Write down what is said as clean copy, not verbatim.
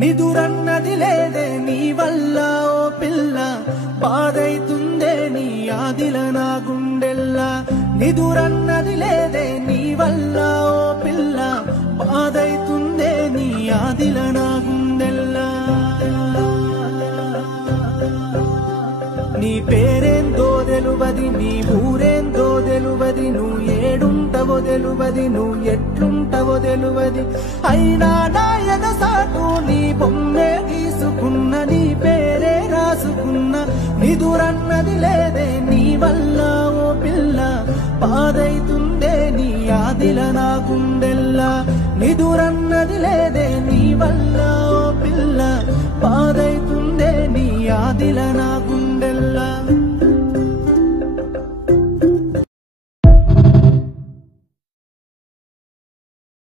నిదురన్నది లేదే నీ వల్ల ఓ పిల్ల, బాధైతుందే నీ ఆదిల నా గుండెల్లా. నిదురన్నది లేదే నీ వల్ల ఓ పిల్ల, బాధైతుందే నీ ఆదిల నా గుండెల్లా. నీ పేరేందో తెలువది, నీ ఊరేందో తెలువది, నువ్వు ఏడుంటవో తెలువది, నువ్వు ఎట్లుంటవో తెలువది. అయినా నా ఎదసాటు నీ బొమ్మే గీసుకున్న, నీ పేరే రాసుకున్న. నిదురన్నది లేదే నీ వల్ల ఓ పిల్ల, బాధైతుందే నీ ఆదిల నా గుండెల్లా. నిదురన్నది లేదే నీ వల్ల